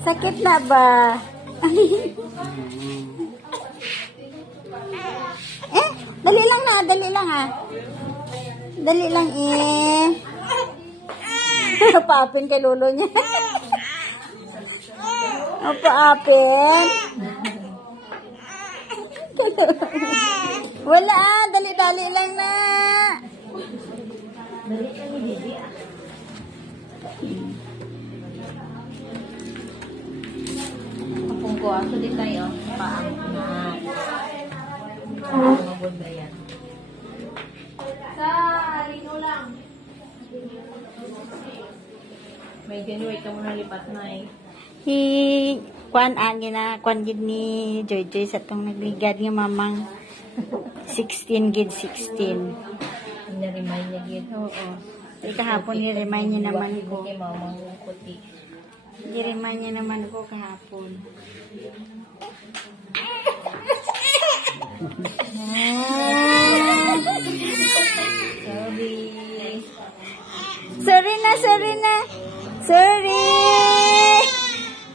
Sakit na ba? Dali lang na, dali lang ah. Dali lang eh. Paapin kay lolo niya. Paapin. Wala ah, dali-dali lang na. Dali lang ni Bibi ah. Kapungko ako din tayo. Paangat. Magod ba yan? Sa lino lang. May ganun, ikaw muna lipat na eh. Kwan angin na, kwan gid ni Joy Joy sa itong nagligad ng mamang 16 gid 16. Niremind niya gid. Oo. Kahapon ni-remind niya naman ko. Kay mamang kuti. Ni-remind niya naman ko kahapon. Sorry na, sorry na. Sorry.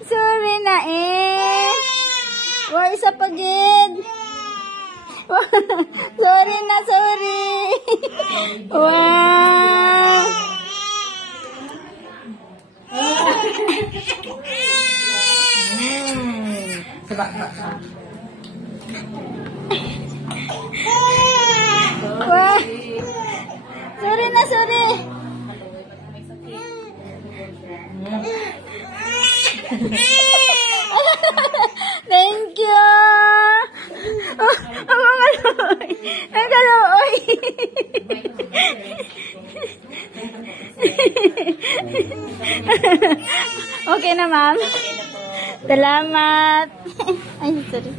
Sorry na eh. Wa isa pa gid. Sorry na, sorry. Wow. Sebab Wah. Sorry na, sorry. Thank you. Ang mga loy. Ang kaloy. Okay na, ma'am. Salamat. Ay, sorry.